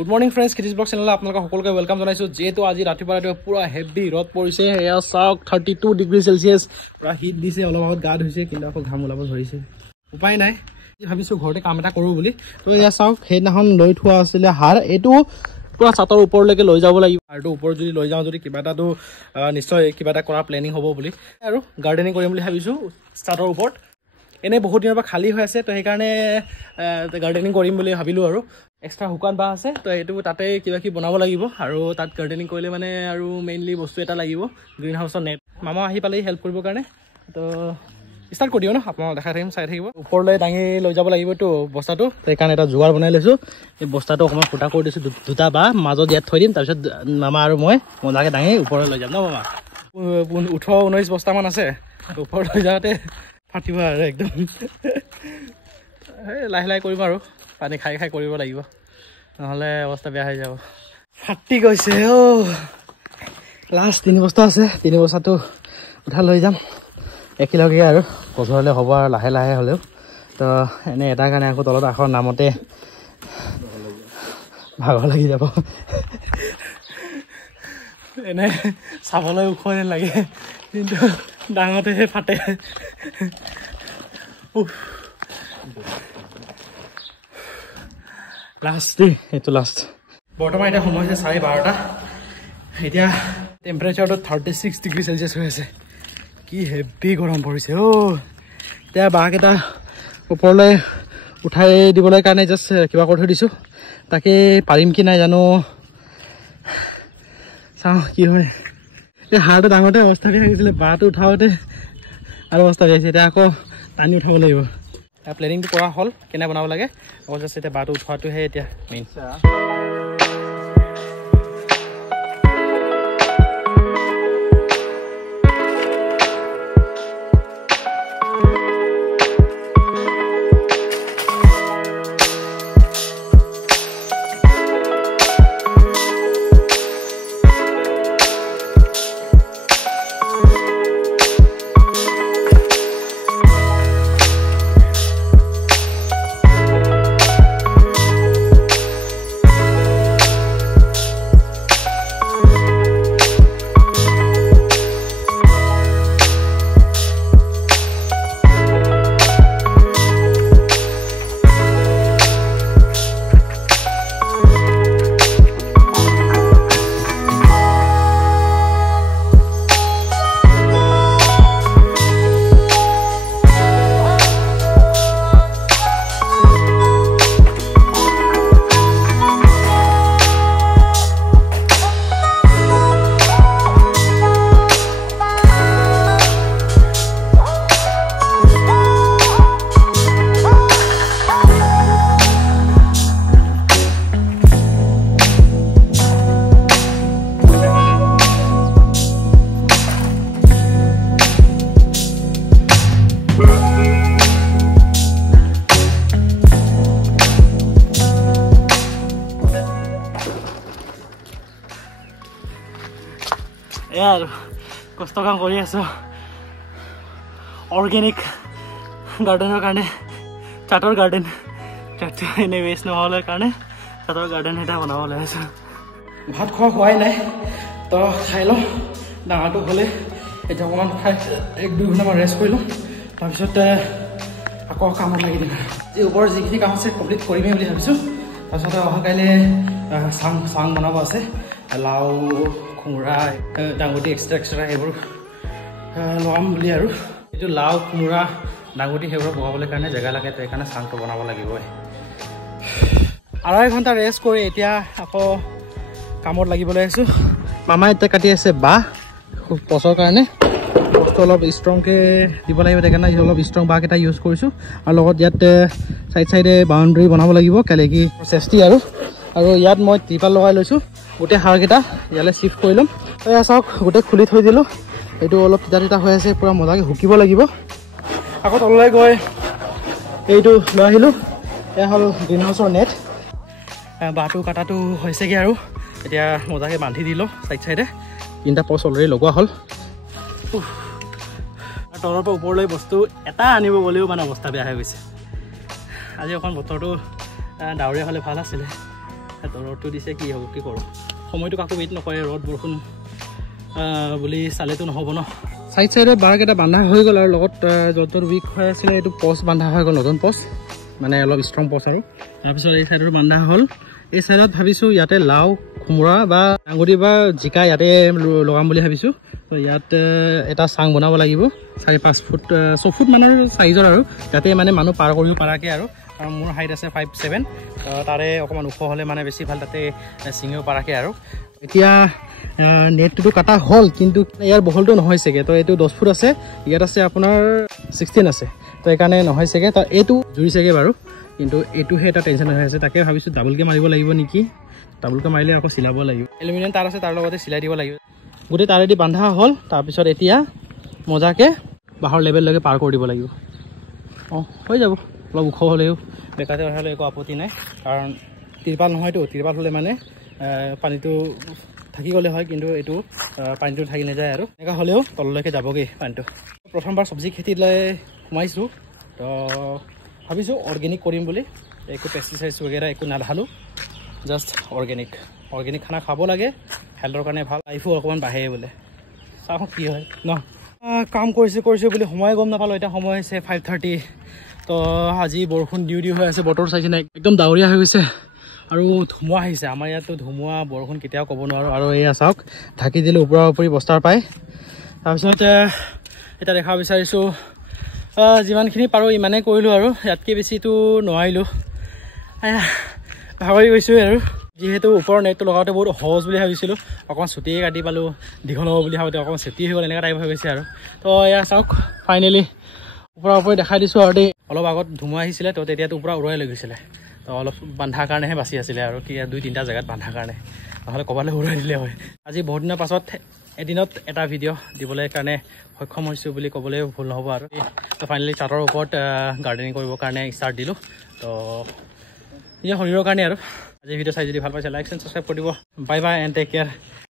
Good morning friends, কিটিজ blog চেনেললৈ আপোনালোকক সকলোকে welcome জনাইছোঁ। যিহেতু আজি ৰাতিপুৱা পুৰা হেভি ৰ'দ পৰিছে, এয়া চাওক 32 ডিগ্ৰী চেলচিয়াছ পুৰা হিট দিছে। অলপ আগত গা ধুইছে কিন্তু আকৌ ঘাম ওলাব ধৰিছে, উপায় নাই। ভাবিছোঁ ঘৰতে কাম এটা কৰোঁ বুলি। তো এয়া চাওক, সেইদিনাখন লৈ থোৱা আছিলে সাৰ, এইটো পুৰা ছাতৰ ওপৰলৈকে লৈ যাব লাগিব। আৰু ওপৰত যদি লৈ যাওঁ, যদি কিবা এটাতো নিশ্চয় কিবা এটা কৰা প্লেনিং হ'ব বুলি আৰু গাৰ্ডেনিং কৰিম বুলি ভাবিছোঁ ছাতৰ ওপৰত। এনেই বহুত দিনৰ পৰা খালী হৈ আছে, তো সেইকাৰণে গাৰ্ডেনিং কৰিম বুলি ভাবিলোঁ। আৰু এক্সট্ৰা শুকান বাঁহ আছে, তো এইটো তাতে কিবা কিবি বনাব লাগিব। আৰু তাত গাৰ্ডেনিং কৰিলে মানে আৰু মেইনলি বস্তু এটা লাগিব, গ্ৰীণ হাউচৰ নেট। মামা আহি পালেই হেল্প কৰিবৰ কাৰণে। তো ষ্টাৰ্ট কৰি দিওঁ ন, আপোনালোক দেখাই থাকিম, চাই থাকিব। ওপৰলৈ দাঙি লৈ যাব লাগিবতো বস্তাটো, সেইকাৰণে এটা যোগাৰ বনাই লৈছোঁ। এই বস্তাটো অকণমান ফুটা কৰি দিছোঁ, দুটা বাঁহ মাজত ইয়াত থৈ দিম। তাৰপিছত মামা আৰু মই মজাকৈ দাঙি ওপৰলৈ লৈ যাম ন মামা। 18-19 বস্তামান আছে, ওপৰত লৈ যাওঁতে ফাটিব আৰু একদম। লাহে লাহে কৰিম আৰু পানী খাই খাই কৰিব লাগিব, নহ'লে অৱস্থা বেয়া হৈ যাব। ফাটি গৈছে লাষ্ট 3 বস্তা আছে, 3 বস্তাটো উঠাই লৈ যাম একেলগে আৰু বছৰলৈ হ'ব আৰু লাহে লাহে হ'লেও। তো এনেই এটাৰ কাৰণে আকৌ তলত আখৰ নামতে ভাগৰ লাগি যাব। এনে চাবলৈ ওখ যেন লাগে কিন্তু ডাঙৰতেহে ফাটে। লাষ্ট দেই, এইটো লাষ্ট। বৰ্তমান এতিয়া সময় হৈছে 12:30। এতিয়া টেম্পাৰেচাৰটো 36 ডিগ্ৰী চেলচিয়াছ হৈ আছে। কি হেভি গৰম পৰিছে এতিয়া বাঁহকেইটা ওপৰলৈ উঠাই দিবলৈ কাৰণে জাষ্ট কিবা কৰি থৈ দিছোঁ, তাকে পাৰিম কি নাই জানো, চাওঁ কি হয়। এই হাড়টো ডাঙৰতে অৱস্থা বেয়া হৈছিলে, বাঁহটো উঠাওঁতে আৰু অৱস্থা বেয়া হৈছে। এতিয়া আকৌ টানি উঠাব লাগিব। প্লেনিংটো কৰা হ'ল কেনে বনাব লাগে, অকল জাষ্ট এতিয়া বাঁহটো উঠোৱাটোহে এতিয়া মেইন। এয়া আৰু কষ্ট কাম কৰি আছোঁ অৰ্গেনিক গাৰ্ডেনৰ কাৰণে। চাটৰ গাৰ্ডেন, চাটটো এনেই ৱেষ্ট নহ'বৰ কাৰণে চাটৰ গাৰ্ডেন এটা বনাব লৈ আছোঁ। ভাত খোৱা হোৱাই নাই, তো খাই লওঁ। ডাঙৰটো হ'লে এতিয়া অকণমান খাই 1-2 ঘণ্টামান ৰেষ্ট কৰি লওঁ, তাৰপিছত আকৌ কামত লাগি দিম। এই ওপৰৰ যিখিনি কাম আছে কমপ্লিট কৰিমেই বুলি ভাবিছোঁ। তাৰপিছত অহা কাইলৈ চাং বনাব আছে, লাও, কোমোৰা, ডাঙুটি এক্সট্ৰা সেইবোৰ লগাম বুলি। আৰু এইটো লাও, কোমোৰা, ডাঙুটি সেইবোৰ বগাবলৈ কাৰণে জেগা লাগে, তো সেইকাৰণে চাংটো বনাব লাগিবই। 2.5 ঘণ্টা ৰেষ্ট কৰি এতিয়া আকৌ কামত লাগিবলৈ আহিছোঁ। মামাই এতিয়া কাটি আছে বাঁহ পচৰ কাৰণে, বস্তু অলপ ষ্ট্ৰংকৈ দিব লাগিব, সেইকাৰণে অলপ ষ্ট্ৰং বাঁহকেইটা ইউজ কৰিছোঁ। আৰু লগত ইয়াত চাইডে বাউণ্ডেৰী বনাব লাগিব, কেলে কি চেষ্টি আৰু ইয়াত মই ত্ৰিপাল লগাই লৈছোঁ। গোটেই সাৰকেইটা ইয়ালৈ শ্বিফ্ট কৰি ল'ম। এয়া চাওক, গোটেই খুলি থৈ দিলোঁ। এইটো অলপ তিতা হৈ আছে, পূৰা মজাকৈ শুকিব লাগিব। আকৌ তললৈ গৈ এইটো লৈ আহিলোঁ, এয়া হ'ল গ্ৰীণ হাউচৰ নেট। বাঁহটো কাটাটো হৈছেগৈ আৰু এতিয়া মজাকৈ বান্ধি দিলোঁ চাইডে। 3টা পষ্ট অলৰেডি লগোৱা হ'ল। তলৰ পৰা ওপৰলৈ বস্তু এটা আনিব গ'লেও মানে অৱস্থা বেয়া হৈ গৈছে। আজি অকণ বতৰটো ডাৱৰীয়া হ'লে ভাল আছিলে, ৰ'দটো দিছে কি হ'ব কি কৰোঁ সময়টো কাকো ৱেইট নকৰে ৰ'দ বৰষুণ বুলি চালেতো নহ'ব ন চাইডে বাৰকেইটা বান্ধা হৈ গ'ল আৰু লগত য'ত উইক হৈ আছিলে এইটো পষ্ট বান্ধা হৈ গ'ল নতুন পষ্ট মানে অলপ ষ্ট্ৰং পষ্ট আৰু তাৰপিছত এই চাইডত বান্ধা হ'ল এই চাইডত ভাবিছোঁ ইয়াতে লাও কোমোৰা বা আঙুৰি বা জিকা ইয়াতে লগাম বুলি ভাবিছোঁ তো ইয়াত এটা চাং বনাব লাগিব 4-5 ফুট 6 ফুট মানৰ চাইজৰ আৰু যাতে মানে মানুহ পাৰ কৰিব পৰাকৈ আৰু কাৰণ মোৰ হাইট আছে 5'7" তাৰে অকণমান ওখ হ'লে মানে বেছি ভাল তাতে ছিঙিব পৰাকৈ আৰু এতিয়া নেটটো কাটা হ'ল কিন্তু ইয়াৰ বহলটো নহয় চাগে তো এইটো 10 ফুট আছে ইয়াত আছে আপোনাৰ 16 আছে তো সেইকাৰণে নহয় চাগে তো এইটো জুৰি চাগে বাৰু কিন্তু এইটোহে এটা টেনশ্যন হৈ আছে তাকে ভাবিছোঁ ডাবলকৈ মাৰিব লাগিব নেকি ডাবলকৈ মাৰিলে আকৌ চিলাব লাগিব এলুমিনিয়াম তাৰ আছে তাৰ লগতে চিলাই দিব লাগিব গোটেই তাৰেদি বান্ধা হ'ল তাৰপিছত এতিয়া মজাকৈ বাঁহৰ লেভেললৈকে পাৰ কৰি দিব লাগিব অঁ হৈ যাব অলপ ওখ হ'লেও বেকাতে হ'লে একো আপত্তি নাই কাৰণ তিৰপাল নহয়তো তিৰপাল হ'লে মানে পানীটো থাকি গ'লে হয় কিন্তু এইটো পানীটো থাকি নাযায় আৰু এনেকুৱা হ'লেও তললৈকে যাবগৈ পানীটো প্ৰথমবাৰ চব্জি খেতিলৈ সোমাইছোঁ তো ভাবিছোঁ অৰ্গেনিক কৰিম বুলি একো পেষ্টিচাইডছ বগেৰা একো নাঢালোঁ জাষ্ট অৰ্গেনিক খানা খাব লাগে হেল্থৰ কাৰণে ভাল লাইফো অকণমান বাঢ়ে বোলে চাওঁ কি হয় ন কাম কৰিছোঁ বুলি সময় গম নাপালোঁ এতিয়া সময় হৈছে 5:30 তো আজি বৰষুণ দিও হৈ আছে বতৰ চাইছে নাই একদম ডাৱৰীয়া হৈ গৈছে আৰু ধুমুহা আহিছে আমাৰ ইয়াততো ধুমুহা বৰষুণ কেতিয়াও ক'ব নোৱাৰোঁ আৰু এয়া চাওক ঢাকি দিলোঁ ওপৰা ওপৰি বস্তাৰ পাই তাৰপিছত এতিয়া দেখা বিচাৰিছোঁ যিমানখিনি পাৰোঁ ইমানেই কৰিলোঁ আৰু ইয়াতকৈ বেছিতো নোৱাৰিলোঁ ভাগৰি গৈছোঁ আৰু যিহেতু ওপৰৰ নেটটো লগাওঁতে বহুত সহজ বুলি ভাবিছিলোঁ অকণমান চুটিয়ে কাটি পালোঁ দীঘল হ'ব বুলি ভাবোঁতে অকণমান চুটি হৈ গ'ল এনেকুৱা টাইপ হৈ গৈছে আৰু তো এয়া চাওক ফাইনেলি ওপৰা ওপৰি দেখাই দিছোঁ আৰু দেই অলপ আগত ধুমুহা আহিছিলে তো তেতিয়াতো ওপৰা উৰুৱাই লৈ গৈছিলে তো অলপ বান্ধাৰ কাৰণেহে বাচি আছিলে আৰু কি 2-3টা জেগাত বান্ধাৰ কাৰণে নহ'লে ক'ৰবালৈ উৰুৱাই দিলে হয় আজি বহুত দিনৰ পাছত এদিনত এটা ভিডিঅ' দিবলৈ কাৰণে সক্ষম হৈছোঁ বুলি ক'বলৈ ভুল নহ'ব আৰু তো ফাইনেলি চাটৰ ওপৰত গাৰ্ডেনিং কৰিবৰ কাৰণে ষ্টাৰ্ট দিলোঁ তো নিজৰ শৰীৰৰ কাৰণে আৰু আজি ভিডিঅ' চাই যদি ভাল পাইছে লাইক এণ্ড ছাবস্ক্ৰাইব কৰি দিব bye bye and take care